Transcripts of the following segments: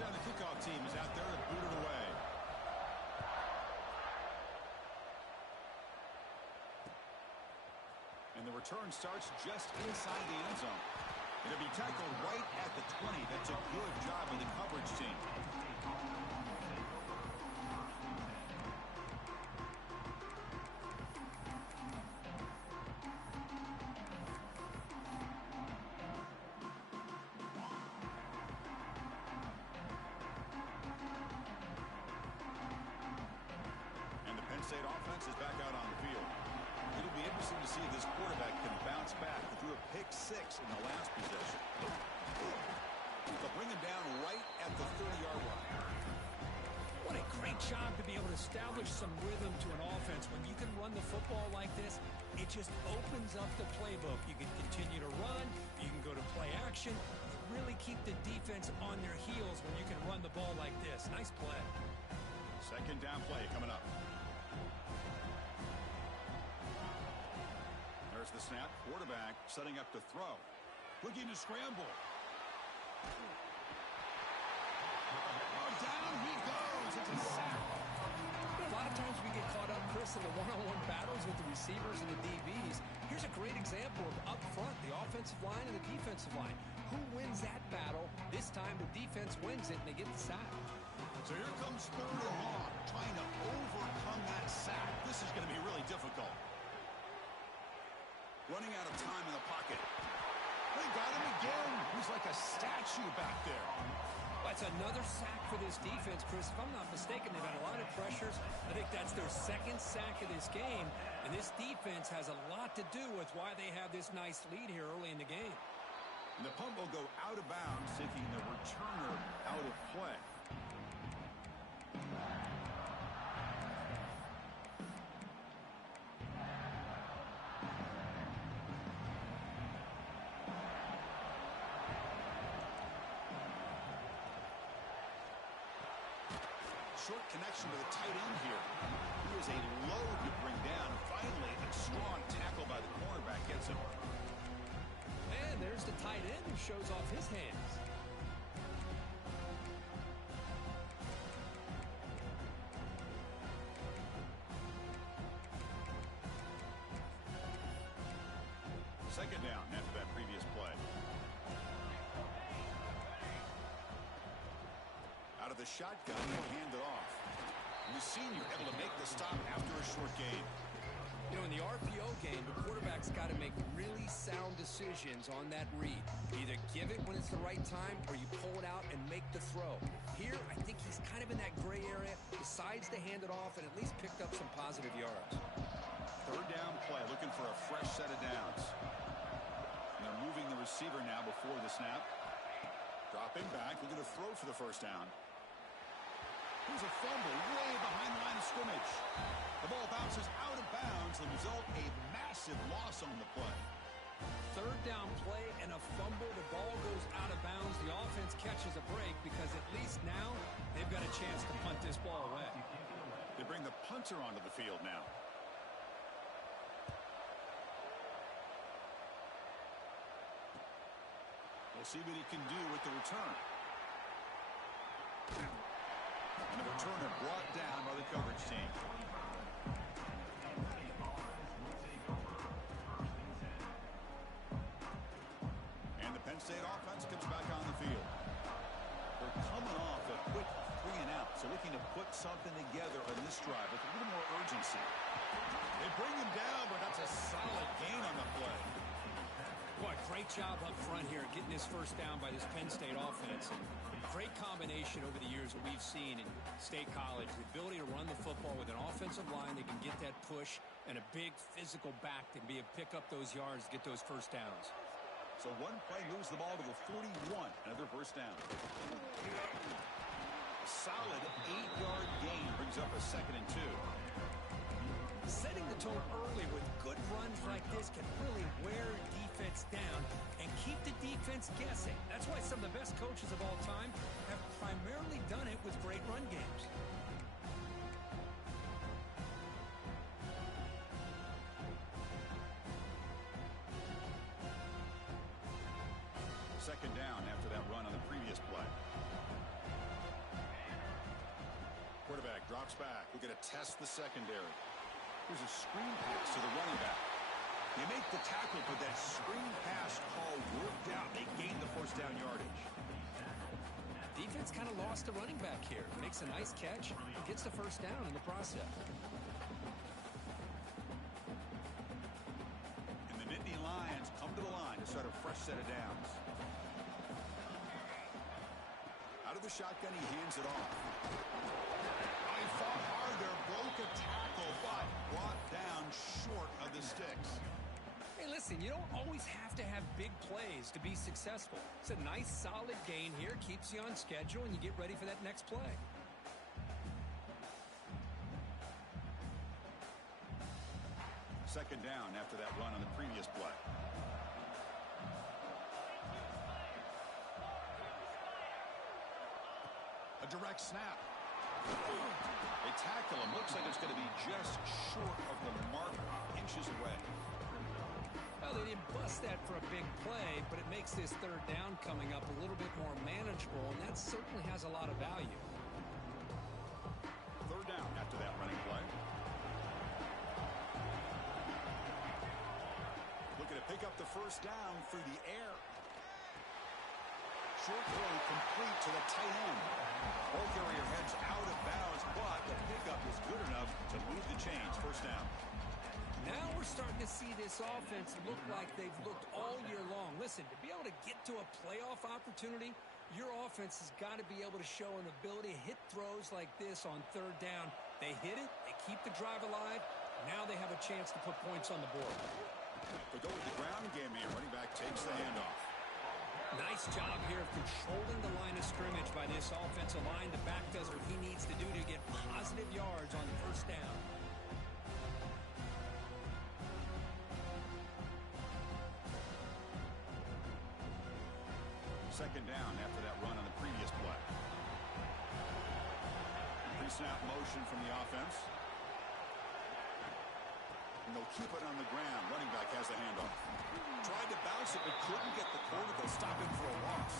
center, the kickoff team is out there to boot it away. And the return starts just inside the end zone. It'll be tackled right at the 20. That's a good job of the coverage team. And the Penn State offense is back out on the field. It'll be interesting to see if this quarterback can bounce back. He threw a pick 6 in the last possession. They'll bring him down right at the 30-yard line. What a great job to be able to establish some rhythm to an offense. When you can run the football like this, it just opens up the playbook. You can continue to run. You can go to play action. You really keep the defense on their heels when you can run the ball like this. Nice play. Second down play coming up. There's the snap. Quarterback setting up to throw. Looking to scramble. Oh, down he goes. It's a sack. A lot of times we get caught up, Chris, in the one-on-one battles with the receivers and the DBs. Here's a great example of up front, the offensive line and the defensive line. Who wins that battle? This time the defense wins it and they get the sack. So here comes 3rd and long, trying to overcome that sack. This is going to be really difficult. Running out of time in the pocket. They got him again. He's like a statue back there. That's another sack for this defense, Chris. If I'm not mistaken, they've had a lot of pressures. I think that's their 2nd sack of this game. And this defense has a lot to do with why they have this nice lead here early in the game. And the punt will go out of bounds, taking the returner out of play. Short connection to the tight end here. He is a load to bring down. Finally, a strong tackle by the cornerback gets him. And there's the tight end who shows off his hands. Second down after that previous play. Out of the shotgun, he'll hand it off. And the senior able to make the stop after a short gain. You know, in the RPO game, the quarterback's got to make really sound decisions on that read. Either give it when it's the right time or you pull it out and make the throw. Here, I think he's kind of in that gray area, decides to hand it off and at least picked up some positive yards. 3rd down play, looking for a fresh set of downs. And they're moving the receiver now before the snap. Dropping back, looking to throw for the 1st down. Here's a fumble way behind the line of scrimmage. The ball bounces out of bounds. The result, a massive loss on the play. 3rd down play and a fumble. The ball goes out of bounds. The offense catches a break because at least now they've got a chance to punt this ball away. They bring the punter onto the field now. We'll see what he can do with the return. And the returner brought down by the coverage team. And the Penn State offense comes back on the field. They're coming off a quick 3 and out, so looking to put something together on this drive with a little more urgency. They bring him down, but that's a solid gain on the play. Boy, great job up front here getting this 1st down by this Penn State offense. Great combination over the years that we've seen in State College. The ability to run the football with an offensive line that can get that push and a big physical back to be able to pick up those yards to get those 1st downs. So one play moves the ball to the 41. Another 1st down. A solid 8-yard gain brings up a 2nd and 2. Setting the tone early with good runs like this can really wear defense down and keep the defense guessing. That's why some of the best coaches of all time have primarily done it with great run games. Second down after that run on the previous play. Drops back. We're going to test the secondary. Here's a screen pass to the running back. They make the tackle, but that screen pass call worked out. They gained the first down yardage. Defense kind of lost a running back here. Makes a nice catch and gets the first down in the process. And the Nittany Lions come to the line to start a fresh set of downs. Out of the shotgun, he hands it off. He fought hard there, broke a tackle, but brought down short of the sticks. Hey, listen, you don't always have to have big plays to be successful. It's a nice, solid gain here. Keeps you on schedule, and you get ready for that next play. Second down after that run on the previous play. A direct snap. They tackle him. Looks like it's going to be just short of the mark, inches away. Well, they didn't bust that for a big play, but it makes this third down coming up a little bit more manageable, and that certainly has a lot of value. Third down after that running play. Looking to pick up the first down through the air. Short throw complete to the tight end. Ball carrier heads out of bounds, but the pickup is good enough to move the chains. First down. Now we're starting to see this offense look like they've looked all year long. Listen, to be able to get to a playoff opportunity, your offense has got to be able to show an ability to hit throws like this on third down. They hit it, they keep the drive alive. Now they have a chance to put points on the board. They go with the ground game here. Running back takes the handoff. Nice job here of controlling the line of scrimmage by this offensive line. The back does what he needs to do to get positive yards on the first down. Second down after that run on the previous play. Pre-snap motion from the offense. And they'll keep it on the ground. Running back has the handoff. Tried to bounce it, but couldn't get the corner. They'll stop him for a loss.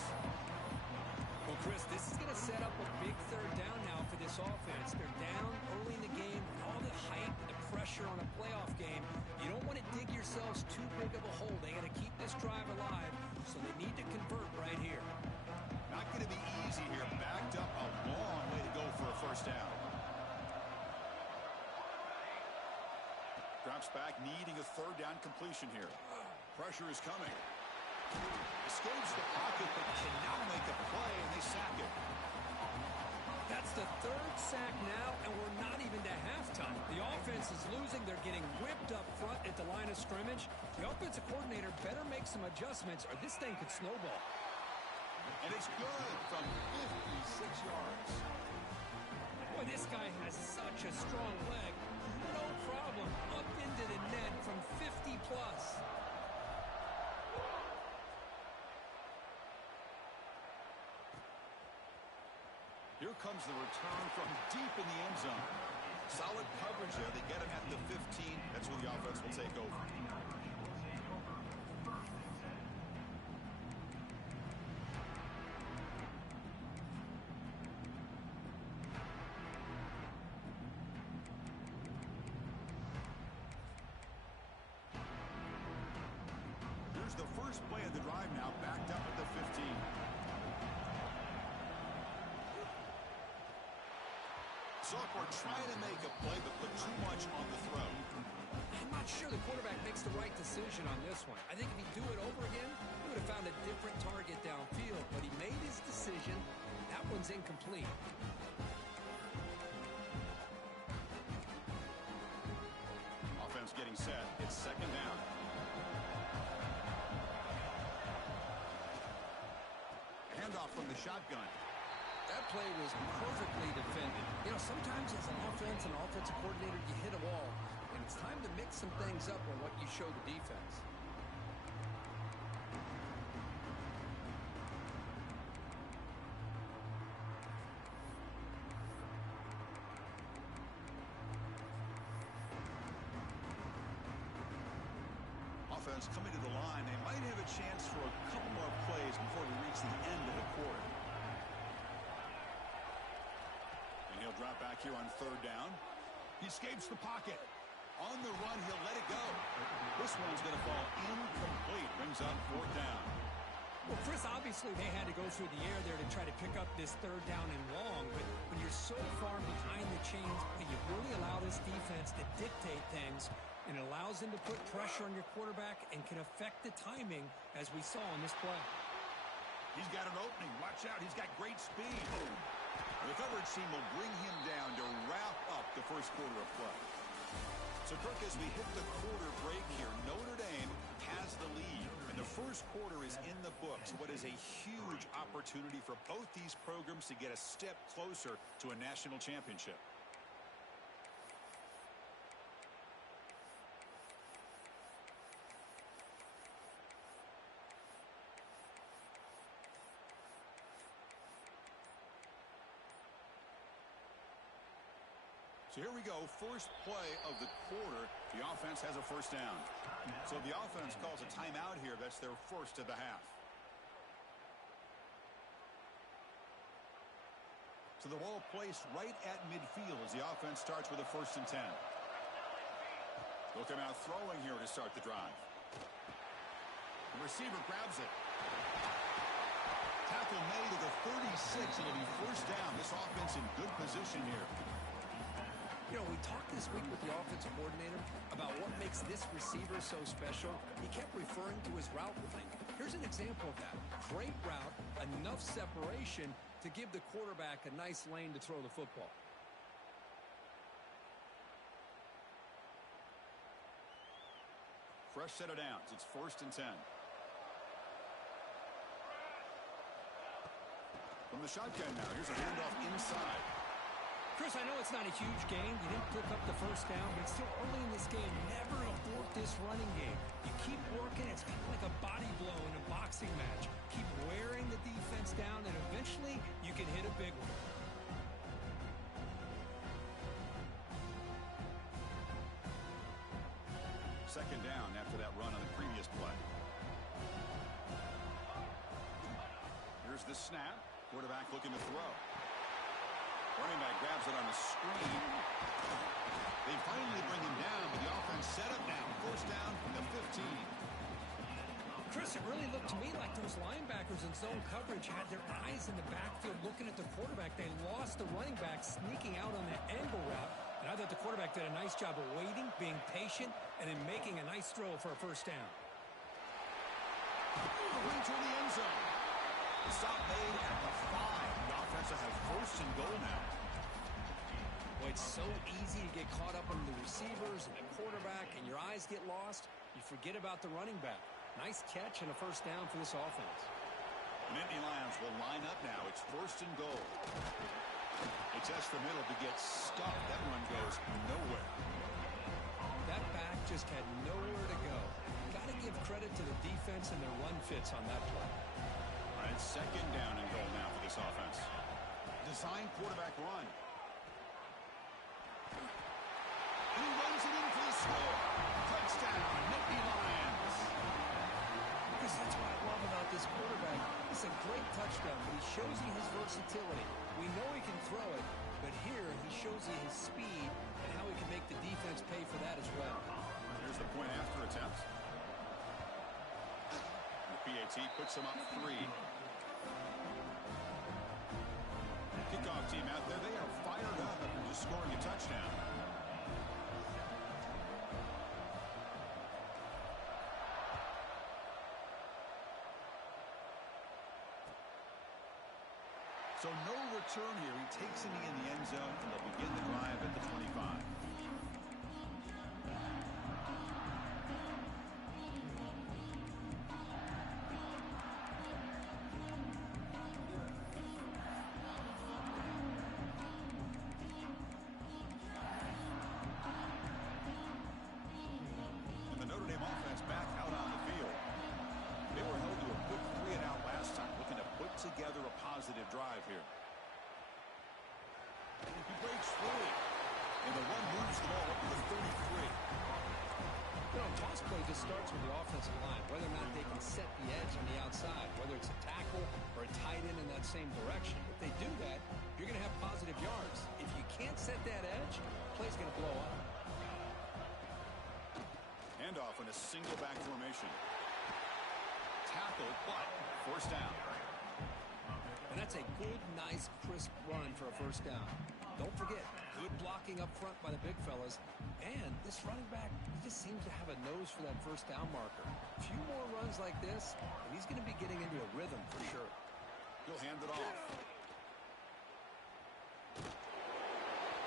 Well, Chris, this is going to set up a big third down now for this offense. They're down early in the game. All the hype and the pressure on a playoff game. You don't want to dig yourselves too big of a hole. They got to keep this drive alive, so they need to convert right here. Not going to be easy here. Backed up a long way to go for a first down. Drops back, needing a third down completion here. Pressure is coming. Escapes the pocket, but cannot make a play, and they sack it. That's the third sack now, and we're not even to halftime. The offense is losing. They're getting whipped up front at the line of scrimmage. The offensive coordinator better make some adjustments, or this thing could snowball. And it's good from 56 yards. Boy, this guy has such a strong leg. No problem. Up into the net from 50 plus. Here comes the return from deep in the end zone. Solid coverage there. They get him at the 15. That's where the offense will take over. Here's the first play of the drive now, backed up at the 15. Sophomore trying to make a play, but put too much on the throw. I'm not sure the quarterback makes the right decision on this one. I think if he'd do it over again, he would have found a different target downfield, but he made his decision. That one's incomplete. Offense getting set. It's second down. Handoff from the shotgun. That play was perfectly defended. You know, sometimes as an offensive coordinator, you hit a wall, and it's time to mix some things up on what you show the defense. Offense coming to the line. They might have a chance for a couple more plays before we reach the end of the quarter. drop back here on third down. He escapes the pocket. On the run, he'll let it go. This one's going to fall incomplete. Brings up fourth down. Well, Chris, obviously they had to go through the air there to try to pick up this third down and long, but when you're so far behind the chains, you really allow this defense to dictate things, and it allows them to put pressure on your quarterback and can affect the timing, as we saw in this play. He's got an opening. Watch out. He's got great speed. The coverage team will bring him down to wrap up the first quarter of play. So, Kirk, as we hit the quarter break here, Notre Dame has the lead. And the first quarter is in the books. What is a huge opportunity for both these programs to get a step closer to a national championship. So here we go, first play of the quarter. The offense has a first down. So the offense calls a timeout here. That's their first of the half. So the ball placed right at midfield as the offense starts with a 1st and 10. They'll come out throwing here to start the drive. The receiver grabs it. Tackle made at the 36. It'll be first down. This offense in good position here. You know, we talked this week with the offensive coordinator about what makes this receiver so special. He kept referring to his route running. Here's an example of that. Great route, enough separation to give the quarterback a nice lane to throw the football. Fresh set of downs. It's 1st and 10. From the shotgun now, here's a handoff inside. Chris, I know it's not a huge game. You didn't pick up the first down, but it's still early in this game. Never abort this running game. You keep working. It's kind of like a body blow in a boxing match. Keep wearing the defense down, and eventually you can hit a big one. Second down after that run on the previous play. Here's the snap. Quarterback looking to throw. Running back grabs it on the screen. They finally bring him down, but the offense set up now. First down from the 15. Chris, it really looked to me like those linebackers in zone coverage had their eyes in the backfield looking at the quarterback. They lost the running back sneaking out on that angle route. And I thought the quarterback did a nice job of waiting, being patient, and then making a nice throw for a first down. Moving to the end zone. The stop made at the 5. The offense will have 1st and goal now. Well, it's so easy to get caught up on the receivers and the quarterback, and your eyes get lost. You forget about the running back. Nice catch and a first down for this offense. The Nittany Lions will line up now. It's 1st and goal. They test the middle to get stuck. That one goes nowhere. That back just had nowhere to go. Got to give credit to the defense and their run fits on that play. All right, second down and goal now for this offense. Design quarterback run. And he runs it in for the score. Touchdown, Nittany Lions. Because that's what I love about this quarterback. It's a great touchdown, but he shows you his versatility. We know he can throw it, but here he shows you his speed and how he can make the defense pay for that as well. Here's the point after attempt. The PAT puts him up 3. Kickoff team out there, they are fired up after just scoring a touchdown. So no return here. He takes it in the end zone, and they'll begin the drive at the 25. And the Notre Dame offense back out on the field. They were held to a quick 3-and-out last time, looking to put together a positive drive here. He breaks free. And the run moves the ball up to the 33. You know, toss play just starts with the offensive line, whether or not they can set the edge on the outside, whether it's a tackle or a tight end in that same direction. If they do that, you're going to have positive yards. If you can't set that edge, play's going to blow up. Handoff in a single back formation. Tackle, but first down. And that's a good, nice, crisp run for a first down. Don't forget, good blocking up front by the big fellas. And this running back, he just seems to have a nose for that first down marker. A few more runs like this, and he's going to be getting into a rhythm for sure. He'll hand it off.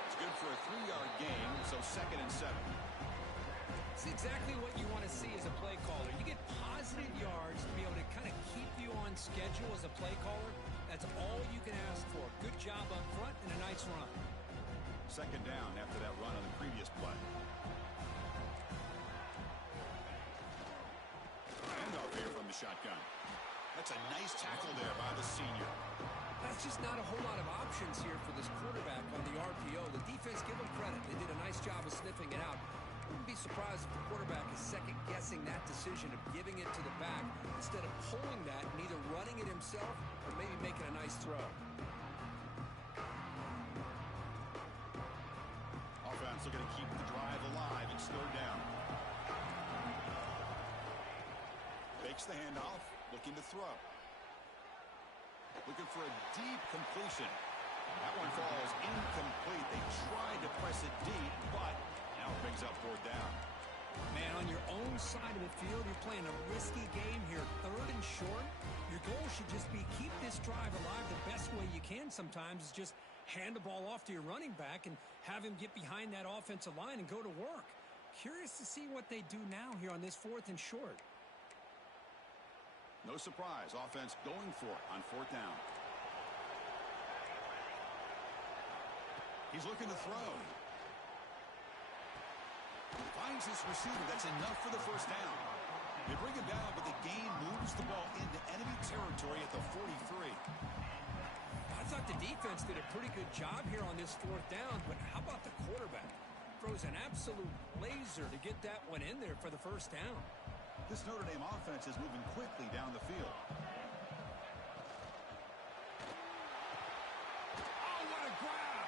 It's good for a 3-yard gain, so 2nd and 7. It's exactly what you want to see as a play caller. You get positive yards to be able to kind of keep you on schedule as a play caller. That's all you can ask for. Good job up front and a nice run. 2nd down after that run on the previous play. Handoff here from the shotgun. That's a nice tackle there by the senior. That's just not a whole lot of options here for this quarterback on the RPO. The defense, give them credit. They did a nice job of sniffing it out. Wouldn't be surprised if the quarterback is second-guessing that decision of giving it to the back instead of pulling that and either running it himself or maybe making a nice throw. Offense looking to keep the drive alive. It's 3rd down. Fakes the handoff, looking to throw. Looking for a deep completion. That one falls incomplete. They tried to press it deep, but now it brings up 4th down. Man, on your own side of the field, you're playing a risky game here. 3rd and short. Your goal should just be keep this drive alive the best way you can sometimes is just hand the ball off to your running back and have him get behind that offensive line and go to work. Curious to see what they do now here on this 4th and short. No surprise, offense going for it on 4th down. He's looking to throw. Finds his receiver. That's enough for the first down. They bring him down, but the gain moves the ball into enemy territory at the 43. I thought the defense did a pretty good job here on this 4th down, but how about the quarterback? Throws an absolute laser to get that one in there for the first down. This Notre Dame offense is moving quickly down the field. Oh, what a grab!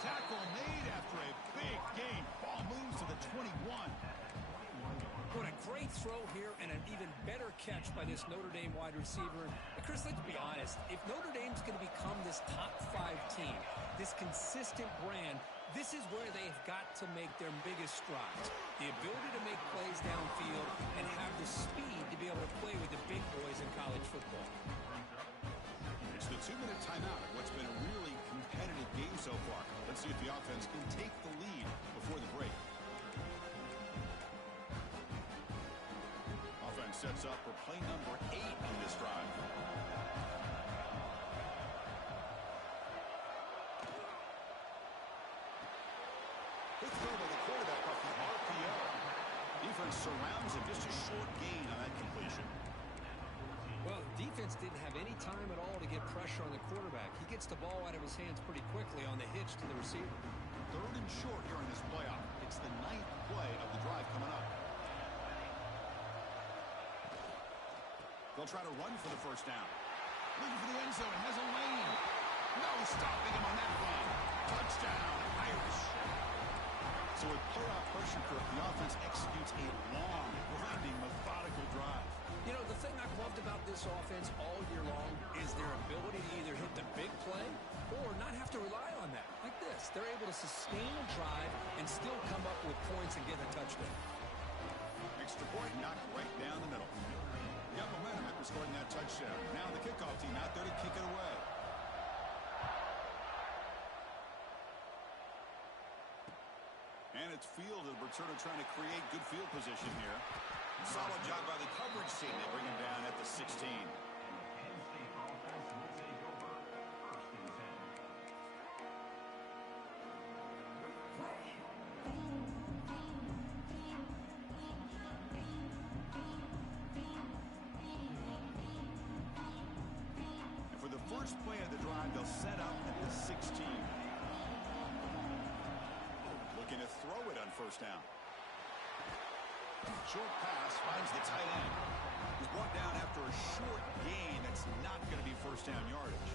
Tackle made after a big gain. Ball moves to the 21. What a great throw here and an even better catch by this Notre Dame wide receiver. And Chris, let's be honest. If Notre Dame's going to become this top 5 team, this consistent brand, this is where they've got to make their biggest strides. The ability to make plays downfield and have the speed to be able to play with the big boys in college football. It's the 2-minute timeout in what's been a really competitive game so far. Let's see if the offense can take the lead before the break. Offense sets up for play number 8 on this drive. Good throw by the quarterback off the RPO. Defense surrounds him. Just a short gain on that completion. Well, defense didn't have any time at all to get pressure on the quarterback. He gets the ball out of his hands pretty quickly on the hitch to the receiver. 3rd and short here in this playoff. It's the 9th play of the drive coming up. They'll try to run for the first down. Looking for the end zone. Has a lane. No stopping him on that run. Touchdown, Irish. So with playoff pressure curve, the offense executes a long, grinding, methodical drive. You know, the thing I've loved about this offense all year long is their ability to either hit the big play or not have to rely on that. Like this. They're able to sustain a drive and still come up with points and get a touchdown. Extra point knocked right down the middle. Got momentum after scoring that touchdown. Now the kickoff team out there to kick it away. And it's fielded. Berterno trying to create good field position here. Solid job by the coverage team. They bring him down at the 16. And for the first play of the drive, they'll set up at the 16. Looking to throw it on first down. Short pass finds the tight end. He's brought down after a short gain. That's not going to be first down yardage.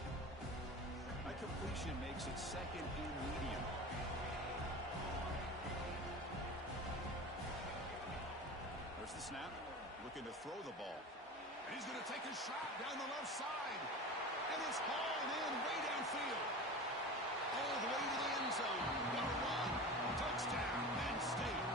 That completion makes it second and medium. There's the snap. Looking to throw the ball. And he's going to take a shot down the left side. And it's hauled in way downfield. All the way to the end zone. Number one. Touchdown, Penn State.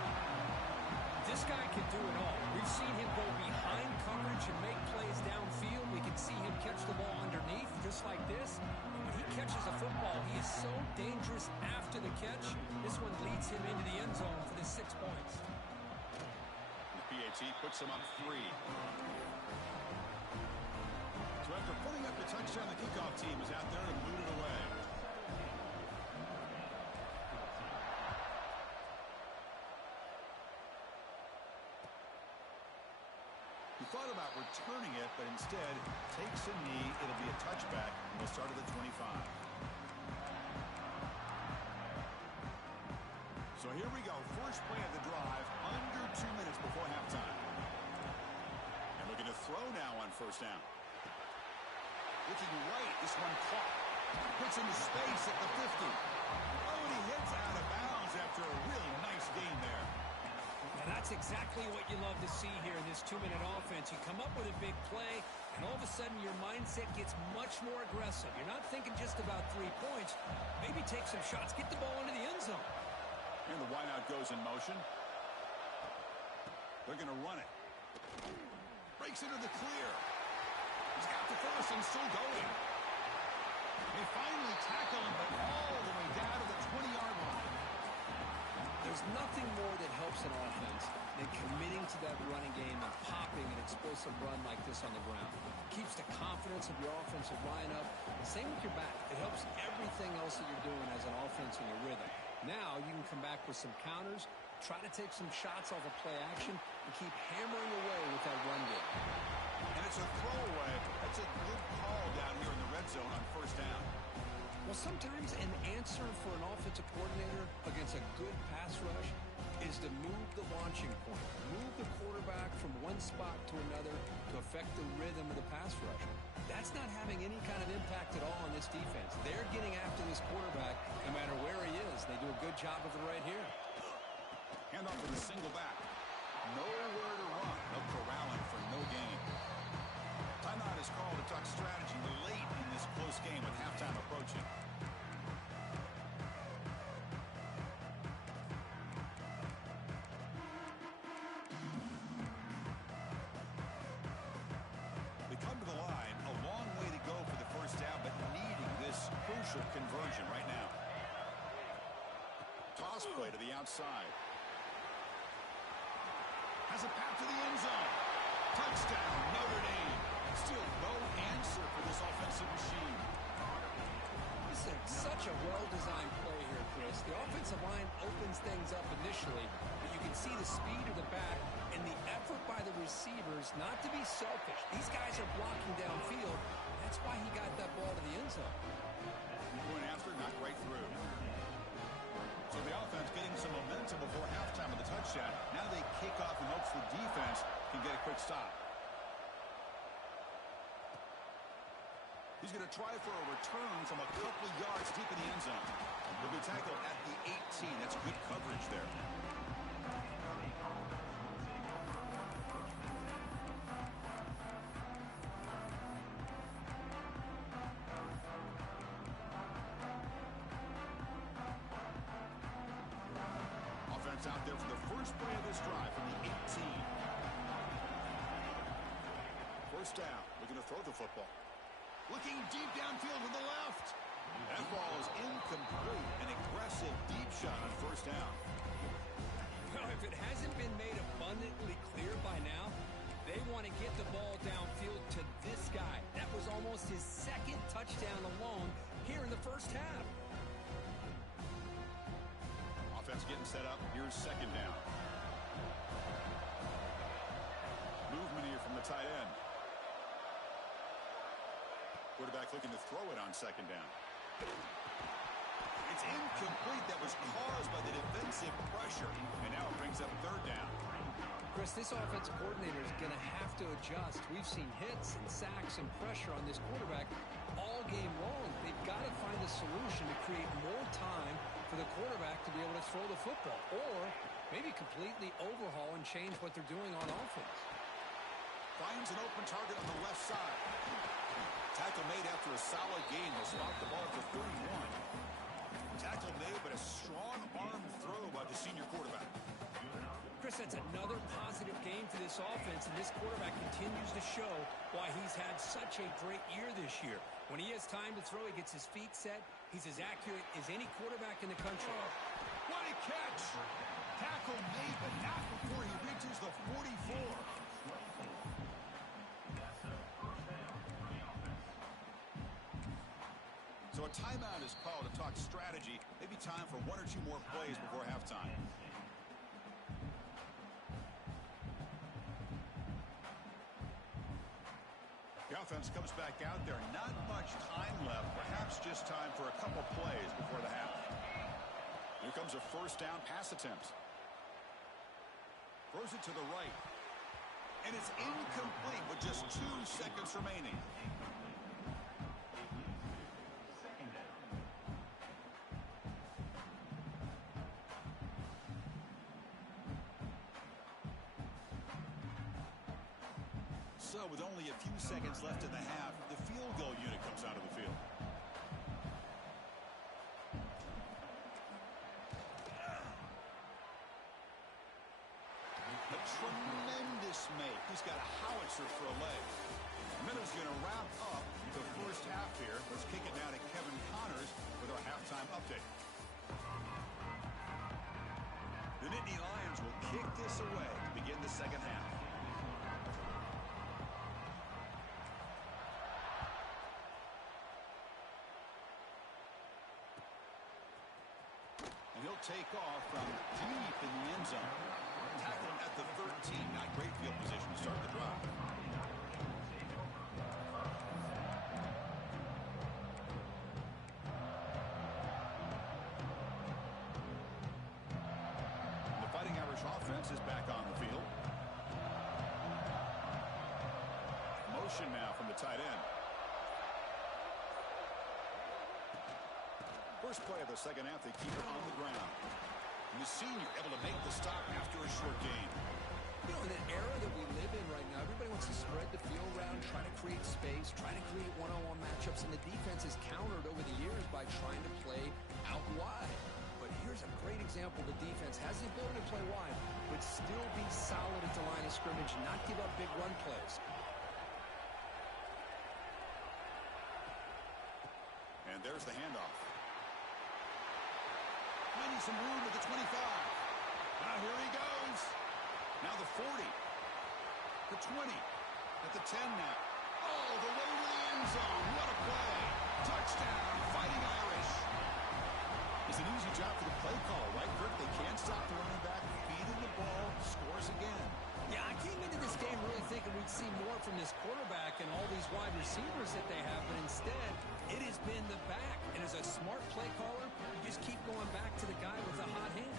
This guy can do it all. We've seen him go behind coverage and make plays downfield. We can see him catch the ball underneath, just like this. When he catches a football, he is so dangerous after the catch. This one leads him into the end zone for the 6 points. The PAT puts him up 3. So after putting up the touchdown, the kickoff team is out there and booted away. He thought about returning it, but instead takes a knee. It'll be a touchback, and we'll start at the 25. So here we go. First play of the drive, under 2 minutes before halftime. And looking to throw now on first down. Looking right, this one caught. Puts into space at the 50. Oh, and he hits out of bounds after a really nice gain there. Now that's exactly what you love to see here in this 2-minute offense. You come up with a big play, and all of a sudden your mindset gets much more aggressive. You're not thinking just about 3 points. Maybe take some shots, get the ball into the end zone. And the wideout goes in motion. They're going to run it. Breaks into the clear. He's got the first and still going. They finally tackle him, but all the way down to the 20-yard line. There's nothing more that helps an offense than committing to that running game and popping an explosive run like this on the ground. It keeps the confidence of your offensive line up. Same with your back. It helps everything else that you're doing as an offense in your rhythm. Now you can come back with some counters, try to take some shots off of play action, and keep hammering away with that run game. And it's a throwaway. That's a good call down here in the red zone on first down. Well, sometimes an answer for an offensive coordinator against a good pass rush is to move the launching point, move the quarterback from one spot to another to affect the rhythm of the pass rush. That's not having any kind of impact at all on this defense. They're getting after this quarterback no matter where he is. They do a good job of it right here. Handoff with a single back. Nowhere to run. No corralling for no gain. Timeout is called to talk strategy late in this close game with halftime approaching. They come to the line. A long way to go for the first down, but needing this crucial conversion right now. Toss play to the outside. Has a path to the end zone. Touchdown, Notre Dame. Still no answer for this offensive machine. This is such a well-designed play here, Chris. The offensive line opens things up initially, but you can see the speed of the back and the effort by the receivers not to be selfish. These guys are blocking downfield. That's why he got that ball to the end zone. Going after, not right through. So the offense getting some momentum before halftime with the touchdown. Now they kick off in hopes the defense can get a quick stop. He's going to try for a return from a couple of yards deep in the end zone. He'll be tackled at the 18. That's good coverage there. Offense out there for the first play of this drive from the 18. First down. Looking to throw the football. Looking deep downfield to the left. That ball is incomplete. An aggressive deep shot on first down. Well, if it hasn't been made abundantly clear by now, they want to get the ball downfield to this guy. That was almost his second touchdown alone here in the first half. Offense getting set up. Here's second down. Movement here from the tight end. Quarterback looking to throw it on second down. It's incomplete. That was caused by the defensive pressure. And now it brings up third down. Chris, this offensive coordinator is going to have to adjust. We've seen hits and sacks and pressure on this quarterback all game long. They've got to find a create more time for the quarterback to be able to throw the football, or maybe completely overhaul and change what they're doing on offense. Finds an open target on the left side. Tackle made after a solid gain. They'll spot the ball for 31. Tackle made, but a strong arm throw by the senior quarterback. Chris, that's another positive game for this offense, and this quarterback continues to show why he's had such a great year this year. When he has time to throw, he gets his feet set. He's as accurate as any quarterback in the country. What a catch! Tackle made, but not before he reaches the 44. So a timeout is called to talk strategy. Maybe time for one or two more plays before halftime. The offense comes back out there. Not much time left. Perhaps just time for a couple plays before the half. Here comes a first down pass attempt. Throws it to the right. And it's incomplete with just 2 seconds remaining. So with only a few seconds left in the half, the field goal unit comes out of the field. A tremendous make. He's got a howitzer for a leg. Miller's going to wrap up the first half here. Let's kick it now to Kevin Connors with our halftime update. The Nittany Lions will kick this away to begin the second half. And he'll take off from deep in the end zone. Tackled at the 13. Not great field position to start the drive. The Fighting Irish offense is back on the field. Motion now from the tight end. First play of the second half, they keep it on the ground. And the senior able to make the stop after a short gain. You know, in the era that we live in right now, everybody wants to spread the field around, try to create space, try to create one-on-one matchups, and the defense is countered over the years by trying to play out wide. But here's a great example. The defense has the ability to play wide, but still be solid at the line of scrimmage, not give up big run plays. And there's the handoff. Finding some room at the 25. Now here he goes. Now the 40. The 20. At the 10 now. Oh, the way to the end zone. What a play. Touchdown, Fighting Irish. It's an easy job for the play call, right, Kirk? They can't stop the running back. Feeding the ball. Scores again. Yeah, I came into this game really thinking we'd see more from this quarterback and all these wide receivers that they have, but instead, it has been the back. And as a smart play caller, you just keep going back to the guy with the hot hand.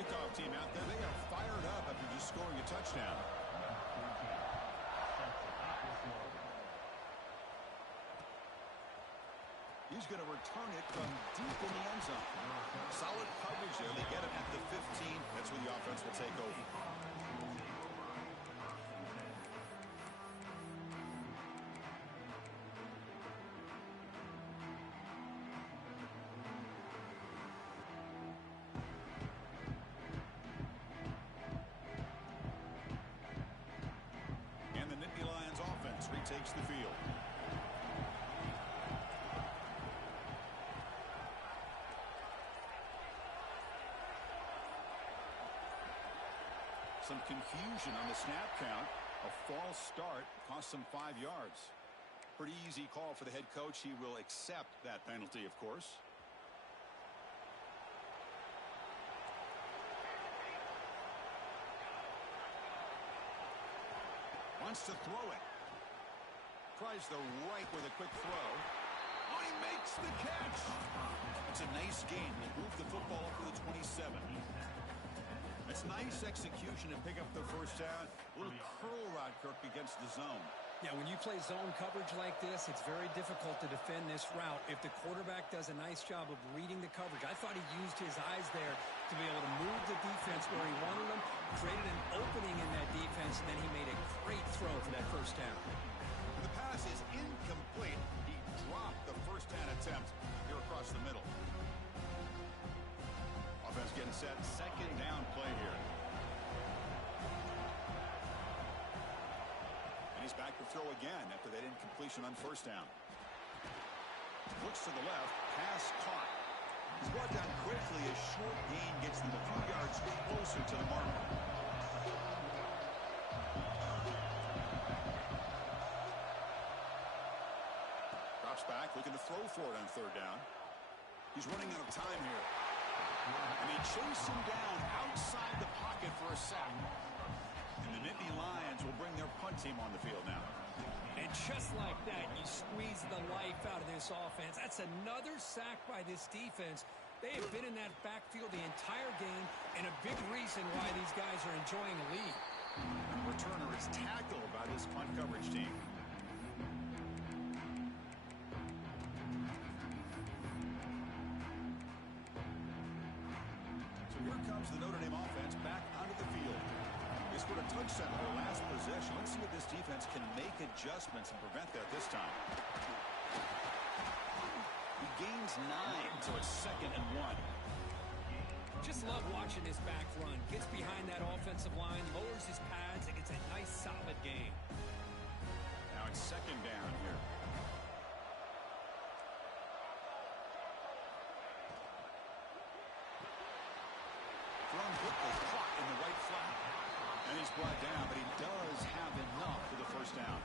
Kickoff team out there, they are fired up after just scoring a touchdown. He's going to return it from deep in the end zone. Solid coverage there. They get him at the 15. That's where the offense will take over. Takes the field. Some confusion on the snap count. A false start cost them 5 yards. Pretty easy call for the head coach. He will accept that penalty, of course. Wants to throw it. Tries the right with a quick throw. Oh, he makes the catch. It's a nice game. They move the football up to the 27. It's nice execution to pick up the first down. A little curl rod, Kirk, against the zone. Yeah, when you play zone coverage like this, it's very difficult to defend this route if the quarterback does a nice job of reading the coverage. I thought he used his eyes there to be able to move the defense where he wanted them, created an opening in that defense, and then he made a great throw for that first down. The pass is incomplete. He dropped the first down attempt here across the middle. Offense getting set. Second down play here. And he's back to throw again after that incompletion on first down. Looks to the left. Pass caught. He's brought down quickly. A short gain gets them a few yards closer to the mark. Drops back, looking to throw for it on third down. He's running out of time here. And they chase him down outside the pocket for a sack. And the Nittany Lions will bring their punt team on the field now. And just like that, you squeeze the life out of this offense. That's another sack by this defense. They have been in that backfield the entire game, and a big reason why these guys are enjoying a lead. The returner is tackled by this punt coverage team. So here comes the Notre Dame offense back onto the field. They scored a touchdown in their last possession. Let's see if this defense can make adjustments and prevent that this time. He gains 9, so it's 2nd and 1. Just love watching this back run. Gets behind that offensive line, lowers his pads, and gets a nice solid gain. Now it's 2nd down here. Thrown quickly, caught in the right flat. And he's brought down, but he does have enough for the first down.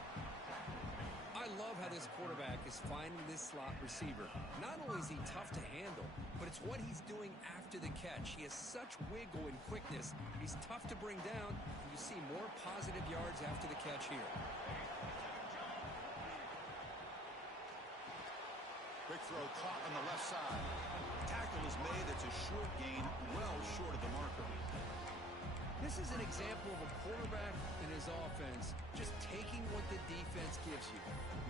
I love how this quarterback is finding this slot receiver. Not only is he tough to handle, but it's what he's doing after the catch. He has such wiggle and quickness. He's tough to bring down, and you see more positive yards after the catch here. Quick throw caught on the left side. Tackle is made. It's a short gain, well short of the marker. This is an example of a quarterback and his offense just taking what the defense gives you.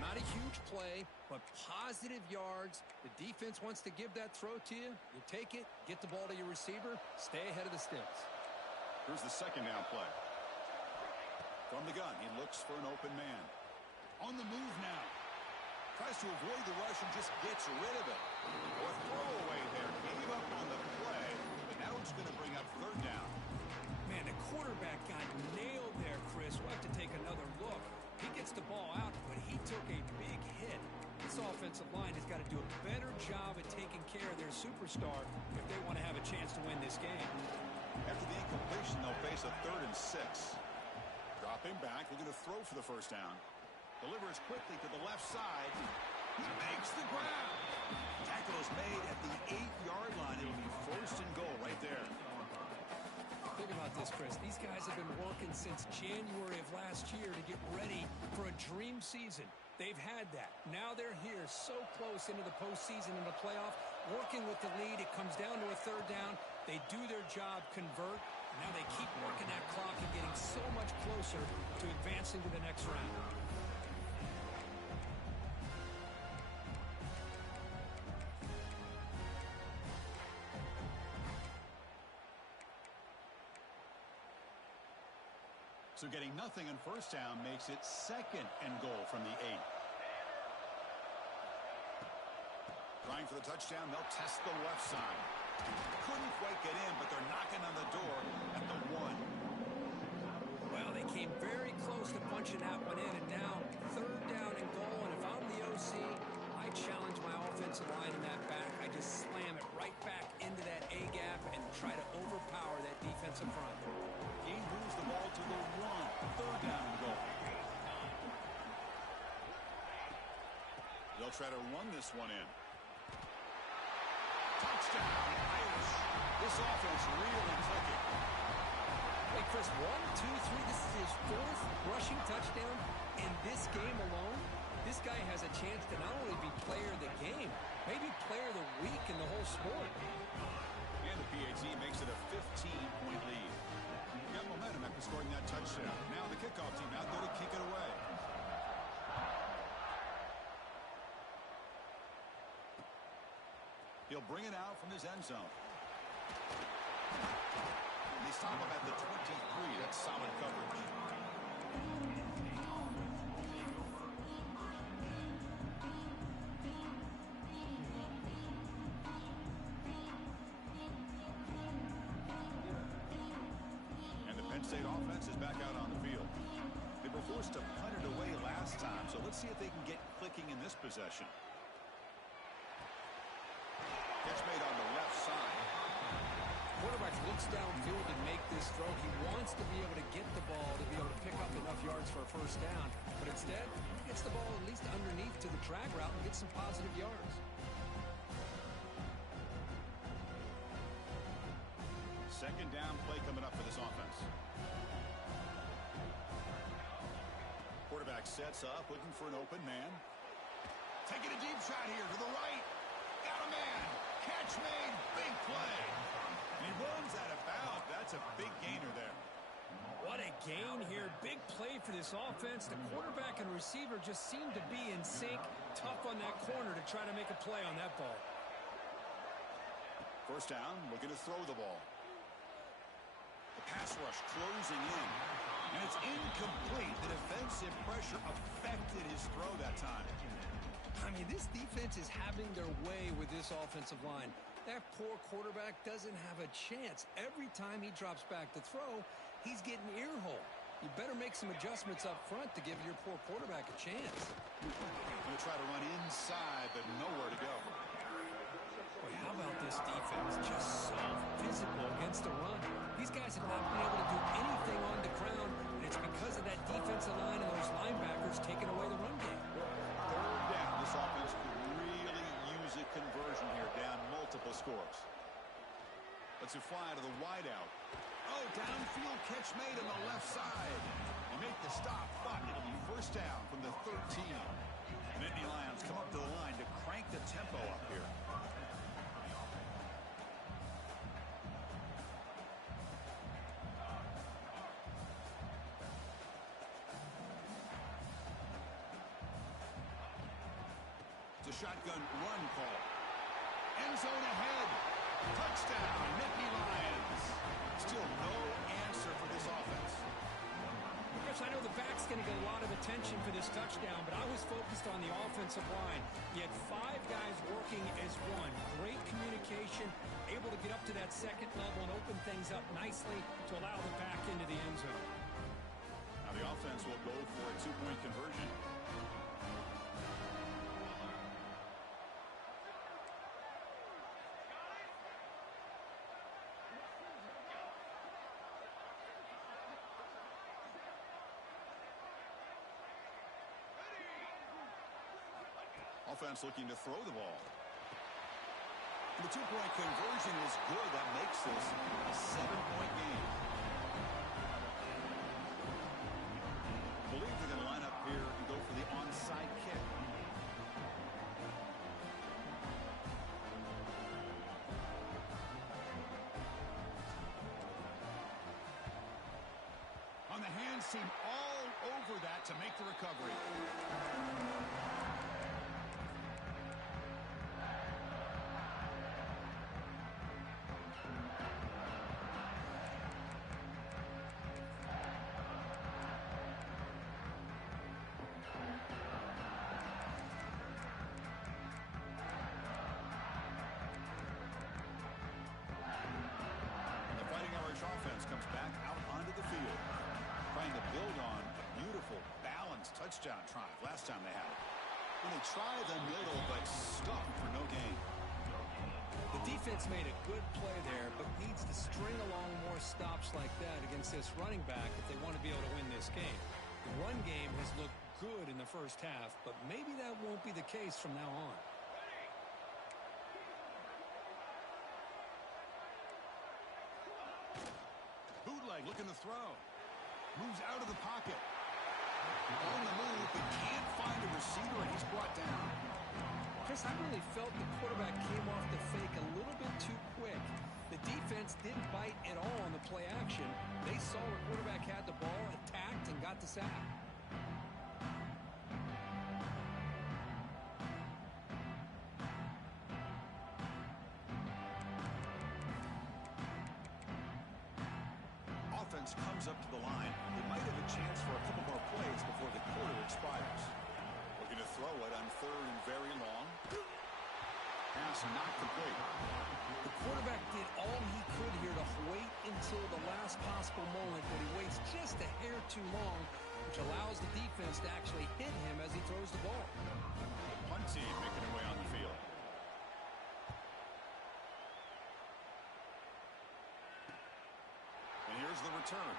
Not a huge play, but positive yards. The defense wants to give that throw to you. You take it, get the ball to your receiver, stay ahead of the sticks. Here's the 2nd down play. From the gun, he looks for an open man. On the move now. Tries to avoid the rush and just gets rid of it. Or throwaway there. Gave up on the play, but now it's going to bring up 3rd down. Man, the quarterback got nailed there, Chris. We'll have to take another look. He gets the ball out, but he took a big hit. This offensive line has got to do a better job at taking care of their superstar if they want to have a chance to win this game. After the incompletion, they'll face a 3rd and 6. Dropping back, looking to throw for the first down. Delivers quickly to the left side. He makes the grab. Tackle is made at the 8-yard line. It'll be 1st and goal right there. Think about this, Chris. These guys have been working since January of last year to get ready for a dream season. They've had that. Now they're here so close into the postseason and the playoff, working with the lead. It comes down to a 3rd down. They do their job, convert. Now they keep working that clock and getting so much closer to advancing to the next round. So getting nothing on first down makes it 2nd and goal from the 8. Trying for the touchdown, they'll test the left side. Couldn't quite get in, but they're knocking on the door at the 1. Well, they came very close to punching that one in, and now 3rd down and goal. And if I'm the OC, I challenge my offensive line in that back. I just slam it right back into that A gap and try to overpower that defensive front. He moves the ball to the 1. 3rd down and goal. They'll try to run this one in. Touchdown, Irish. This offense really clicking. Hey, Chris, 1, 2, 3. This is his 4th rushing touchdown in this game alone. This guy has a chance to not only be player of the game, maybe player of the week in the whole sport. And the PAT makes it a 15-point lead. Got momentum after scoring that touchdown. Now the kickoff team out there to kick it away. He'll bring it out from his end zone. They stop him at the 23. That's solid coverage. And the Penn State offense is back out on the field. They were forced to punt it away last time, so let's see if they can get clicking in this possession. Catch made on the left side. Quarterback looks downfield and make this throw. He wants to be able to get the ball to be able to pick up enough yards for a first down, but instead he gets the ball at least underneath to the drag route and gets some positive yards. Second down play coming up for this offense. Quarterback sets up, looking for an open man. Taking a deep shot here to the right. Got a man. Catch made. Big play. He runs out of bounds. That's a big gainer there. What a gain here. Big play for this offense. The quarterback and receiver just seem to be in sync. Tough on that corner to try to make a play on that ball. First down, looking to throw the ball. The pass rush closing in. And it's incomplete. The defensive pressure affected his throw that time. I mean, this defense is having their way with this offensive line. That poor quarterback doesn't have a chance. Every time he drops back to throw, he's getting earhole. You better make some adjustments up front to give your poor quarterback a chance. Going to try to run inside, but nowhere to go. Boy, how about this defense? Just so physical against the run. These guys have not been able to do anything on the ground, and it's because of that defensive line and those linebackers taking away the run game. Third down. This offense could really use a conversion here, down multiple scores. Lets it fly to the wideout. Oh, downfield catch made on the left side. They make the stop, but it'll be first down from the 13. And Nittany Lions come up to the line to crank the tempo up here. Shotgun run call. End zone ahead. Touchdown, Nittany Lions. Still no answer for this offense. Chris, I know the back's going to get a lot of attention for this touchdown, but I was focused on the offensive line. You had 5 guys working as one. Great communication, able to get up to that second level and open things up nicely to allow the back into the end zone. Now the offense will go for a 2-point conversion. Offense looking to throw the ball. The 2-point conversion is good. That makes this a 7-point game. Believe they're going to line up here and go for the onside kick. On the hands team all over that to make the recovery. Comes back out onto the field, trying to build on a beautiful, balanced touchdown drive last time they had it. When they try the middle, but stuck for no gain. The defense made a good play there, but needs to string along more stops like that against this running back if they want to be able to win this game. The run game has looked good in the first half, but maybe that won't be the case from now on. Bootleg looking to throw. Moves out of the pocket. On the move, but can't find a receiver, and he's brought down. Chris, I really felt the quarterback came off the fake a little bit too quick. The defense didn't bite at all on the play action. They saw the quarterback had the ball, attacked, and got the sack. offense comes up to the line, they might have a chance for a couple more plays before the quarter expires. Looking to throw it on third and very long. Pass not complete. The quarterback did all he could here to wait until the last possible moment, but he waits just a hair too long, which allows the defense to actually hit him as he throws the ball. The punt team making their way on the field. And here's the return.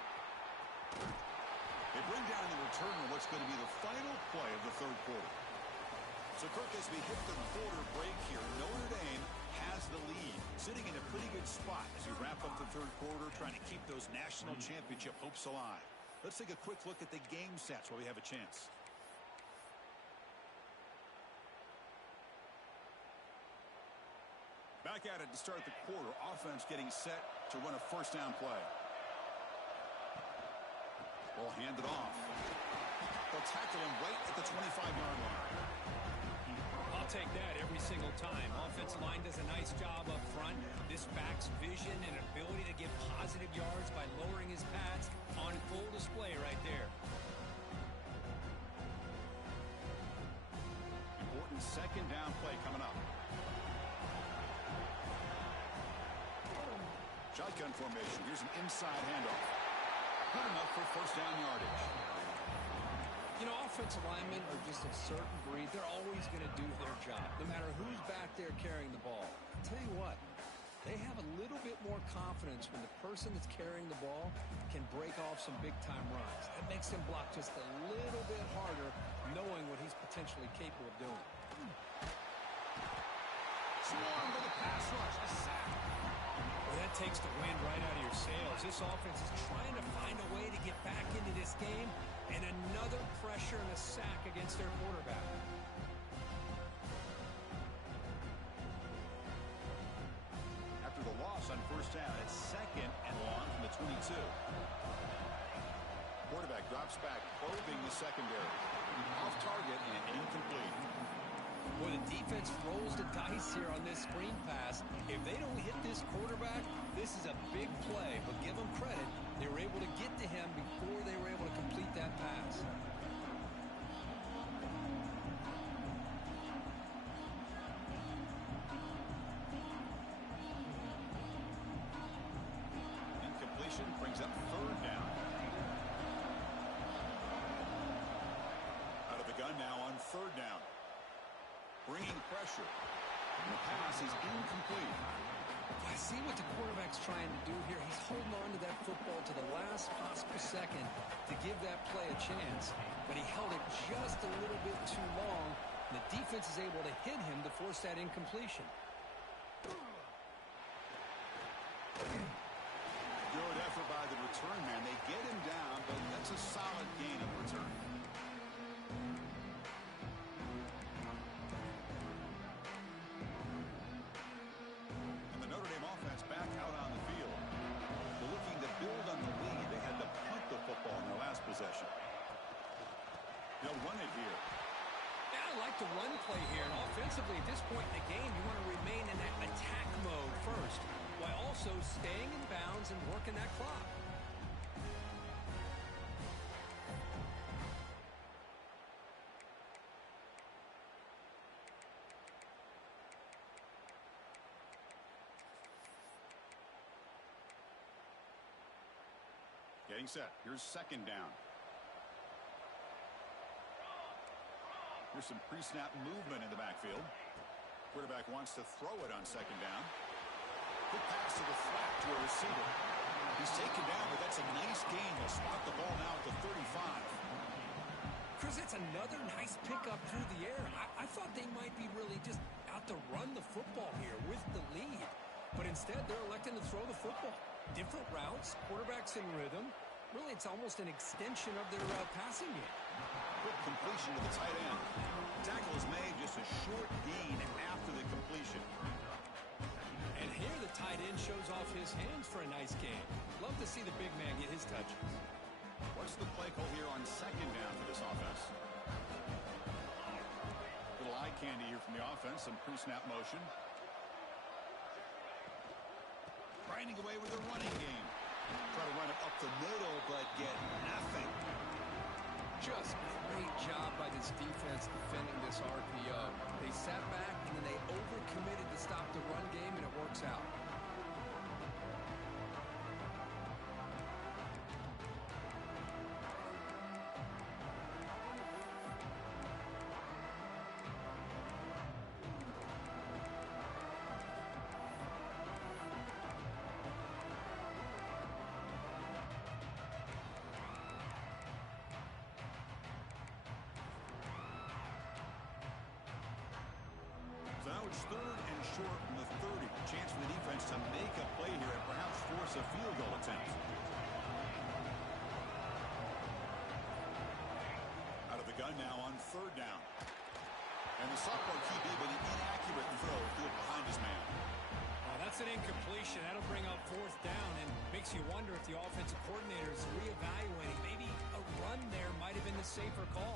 They bring down the return on what's going to be the final play of the third quarter. So, Kirk, as we hit the quarter break here, Notre Dame has the lead, sitting in a pretty good spot as we wrap up the third quarter, trying to keep those national championship hopes alive. Let's take a quick look at the game stats while we have a chance. Back at it to start the quarter. Offense getting set to run a first down play. Ball handed off. They'll tackle him right at the 25-yard line. I'll take that every single time. Offensive line does a nice job up front. This back's vision and ability to get positive yards by lowering his pads on full display right there. Important second down play coming up. Shotgun formation. Here's an inside handoff. Good enough for first down yardage. You know, offensive linemen are just a certain breed. They're always going to do their job, no matter who's back there carrying the ball. I'll tell you what, they have a little bit more confidence when the person that's carrying the ball can break off some big-time runs. That makes them block just a little bit harder, knowing what he's potentially capable of doing. Swarm with a pass rush. A sack. Well, that takes the wind right out of your sails. This offense is trying to find a way to get back into this game, and another pressure and a sack against their quarterback. After the loss on first down, it's second and long from the 22. Quarterback drops back, probing the secondary. Off target and incomplete. Boy, the defense rolls the dice here on this screen pass. If they don't hit this quarterback, this is a big play. But give them credit, they were able to get to him before they were able to complete that pass. Incompletion brings up third down. Out of the gun now on third down. Bringing pressure. And the pass is incomplete. I see what the quarterback's trying to do here. He's holding on to that football to the last possible second to give that play a chance. But he held it just a little bit too long. And the defense is able to hit him to force that incompletion. Good effort by the return man. They get him down, but that's a solid gain on the return. Possession. They'll run it here. Yeah, I like the run play here. And offensively, at this point in the game, you want to remain in that attack mode first, while also staying in bounds and working that clock. Getting set. Here's second down. Here's some pre-snap movement in the backfield. Quarterback wants to throw it on second down. Good pass to the flat to a receiver. He's taken down, but that's a nice gain. He'll spot the ball now at the 35. Chris, it's another nice pickup through the air. I thought they might be really just out to run the football here with the lead. But instead, they're electing to throw the football. Different routes, quarterbacks in rhythm. Really, it's almost an extension of their passing game. Quick completion to the tight end. Tackle is made, just a short gain after the completion. And here the tight end shows off his hands for a nice game. Love to see the big man get his touches. What's the play call here on second down for this offense? Little eye candy here from the offense, some pre-snap motion. Grinding away with a running game. Try to run it up the middle, but get nothing. Just great job by this defense defending this RPO. They sat back and then they overcommitted to stop the run game, and it works out. So now it's 3rd and short from the 30. Chance for the defense to make a play here and perhaps force a field goal attempt. Out of the gun now on 3rd down. And the sophomore QB with an inaccurate throw threw it behind his man. That's an incompletion. That'll bring up 4th down and makes you wonder if the offensive coordinator is reevaluating. Maybe a run there might have been the safer call.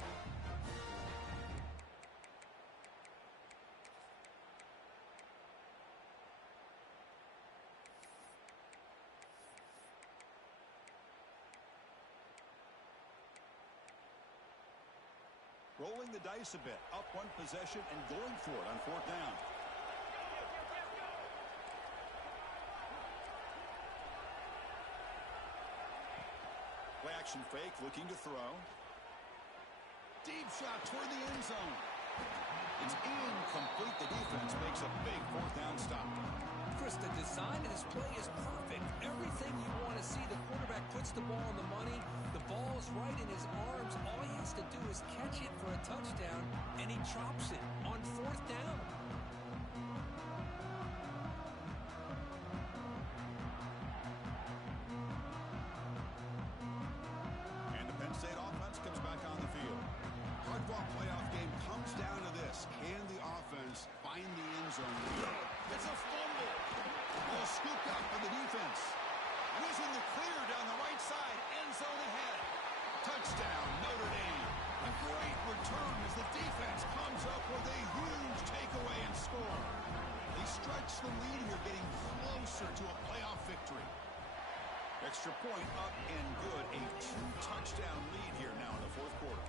Rolling the dice a bit, up one possession and going for it on 4th down. Play action fake, looking to throw. Deep shot toward the end zone. It's incomplete. The defense makes a big 4th down stop. Chris, the design of this play is perfect. Everything you want to see. The quarterback puts the ball on the money. The ball's right in his arms. All he has to do is catch it for a touchdown, and he drops it on 4th down. And the Penn State offense comes back on the field. Hardball playoff game comes down to this. Can the offense find the end zone? It's a fumble. Ball scooped up by the defense. Losing the clear down the right side. End zone ahead. Touchdown, Notre Dame. A great return as the defense comes up with a huge takeaway and score. They stretch the lead here, getting closer to a playoff victory. Extra point up and good. A 2-touchdown lead here now in the 4th quarter.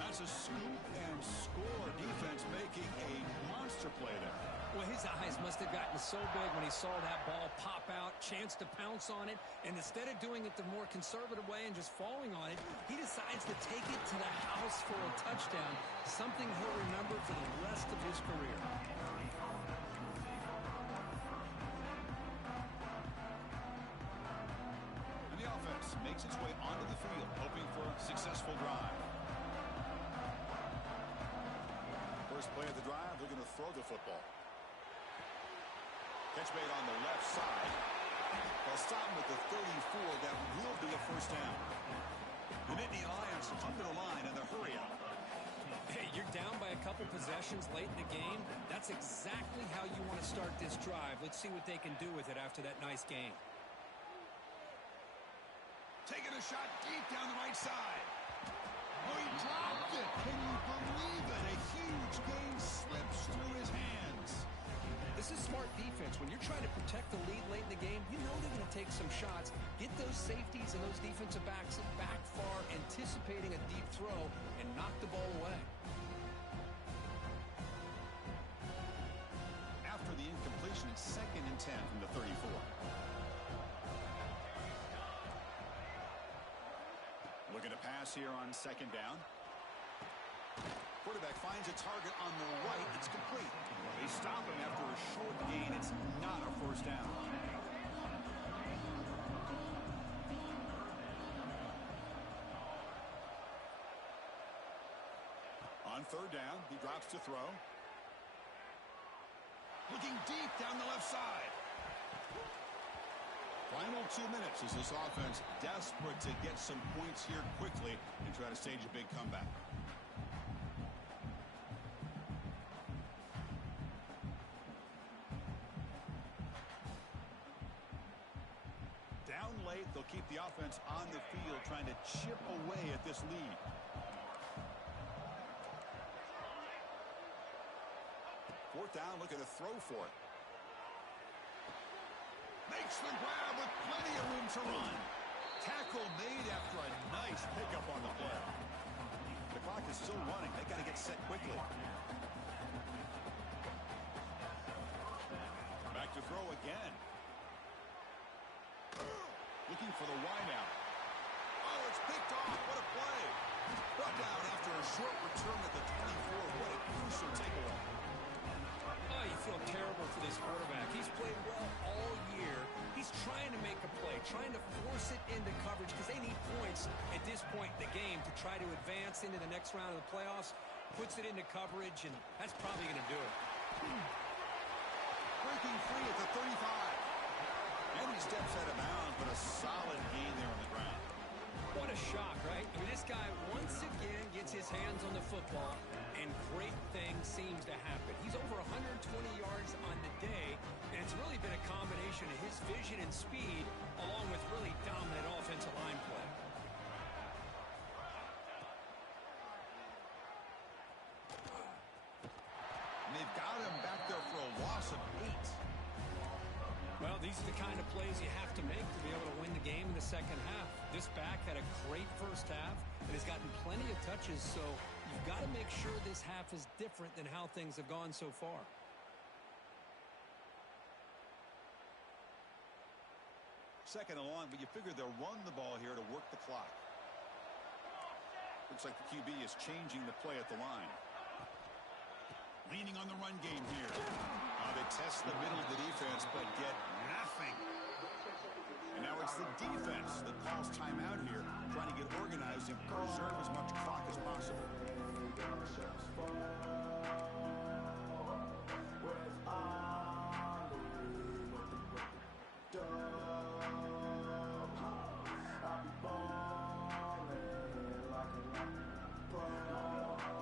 That's a scoop and score. Defense making a monster play there. Well, his eyes must have gotten so big when he saw that ball pop out, chance to pounce on it, and instead of doing it the more conservative way and just falling on it, he decides to take it to the house for a touchdown, something he'll remember for the rest of his career. And the offense makes its way onto the field, hoping for a successful drive. First play of the drive, they're going to throw the football. Catch made on the left side. They'll stop him at the 34. That will be a 1st down. The Nittany Lions under the line in the hurry up. Hey, you're down by a couple possessions late in the game. That's exactly how you want to start this drive. Let's see what they can do with it after that nice game. Taking a shot deep down the right side. Oh, he dropped it. Can you believe it? A huge gain slips through his hands. This is smart defense. When you're trying to protect the lead late in the game, you know they're going to take some shots. Get those safeties and those defensive backs back far, anticipating a deep throw, and knock the ball away. After the incompletion, it's 2nd and 10 from the 34. Looking to pass here on 2nd down. Quarterback finds a target on the right. It's complete. They stop him after a short gain. It's not a 1st down. On 3rd down, he drops to throw. Looking deep down the left side. Final 2 minutes as this offense desperate to get some points here quickly and try to stage a big comeback. Down late, they'll keep the offense on the field trying to chip away at this lead. Fourth down, looking to throw for it. Makes the grab with plenty of room to run. Tackle made after a nice pickup on the play. The clock is still running. They got to get set quickly. Back to throw again. Looking for the wideout. Oh, it's picked off. What a play. Brought down after a short return at the 24. What a crucial takeaway. Oh, you feel terrible for this quarterback. He's played well all year. He's trying to make a play, trying to force it into coverage because they need points at this point in the game to try to advance into the next round of the playoffs. Puts it into coverage, and that's probably going to do it. Breaking free at the 35. And he steps out of bounds, but a solid gain there on the ground. What a shock, right? I mean, this guy once again gets his hands on the football, and great things seems to happen. He's over 120 yards on the day, and it's really been a combination of his vision and speed, along with really dominant offensive line play. And they've got him back there for a loss of 8. Well, these are the kind of plays you have to make to be able to win the game in the second half. This back had a great first half and has gotten plenty of touches, so you've got to make sure this half is different than how things have gone so far. Second and long, but you figure they'll run the ball here to work the clock. Looks like the QB is changing the play at the line. Leaning on the run game here. They test the middle of the defense, but get nothing. And now it's the defense that calls timeout here, trying to get organized and preserve as much clock as possible.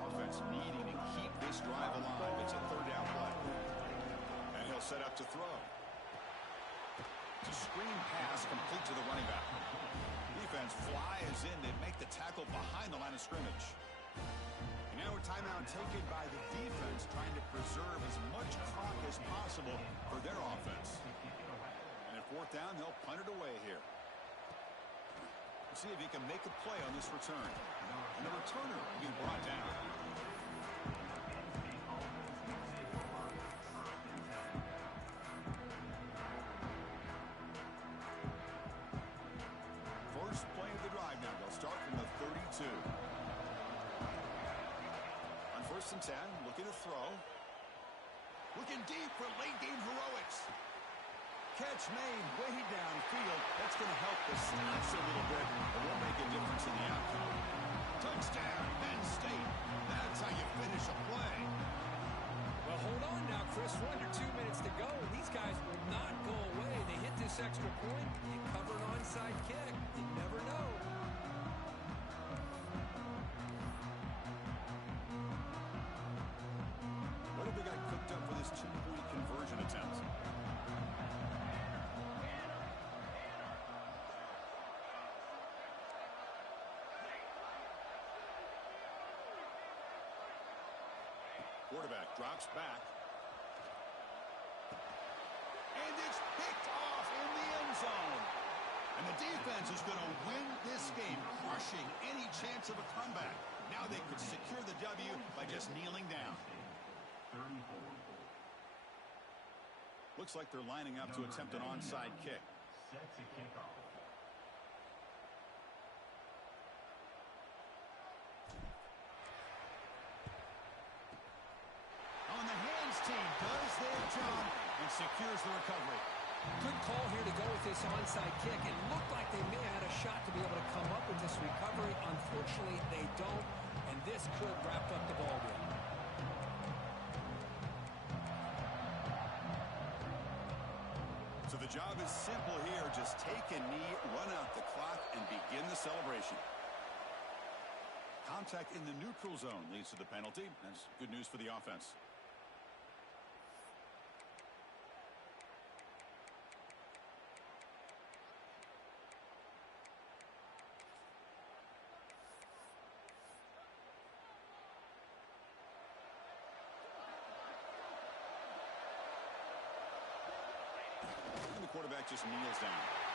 Offense needing to keep this drive alive. It's a third down play. And he'll set up to throw. It's a screen pass complete to the running back. Defense flies in. They make the tackle behind the line of scrimmage. And now a timeout taken by the defense, trying to preserve as much clock as possible for their offense. And at fourth down, they'll punt it away here. Let's see if he can make a play on this return. And the returner will be brought down. First play of the drive now. They'll start from the 32. On first and 10, looking to throw. Looking deep for late game heroics. Catch made way downfield. That's going to help the stats a little bit, but won't make a difference in the outcome. Touchdown, Penn State. That's how you finish a play. Well, hold on now, Chris. We're under 2 minutes to go, and these guys will not go away. They hit this extra point. You cover an onside kick. You never know. What have they got cooked up for this two-point conversion attempt? Quarterback drops back. And it's picked off in the end zone. And the defense is going to win this game, crushing any chance of a comeback. Now they could secure the W by just kneeling down. Looks like they're lining up to attempt an onside kick. On the hands team does their job and secures the recovery. Good call here to go with this onside kick. It looked like they may have had a shot to be able to come up with this recovery. Unfortunately, they don't, and this could wrap up the ball game. So the job is simple here. Just take a knee, run out the clock, and begin the celebration. Contact in the neutral zone leads to the penalty. That's good news for the offense. quarterback just kneels down.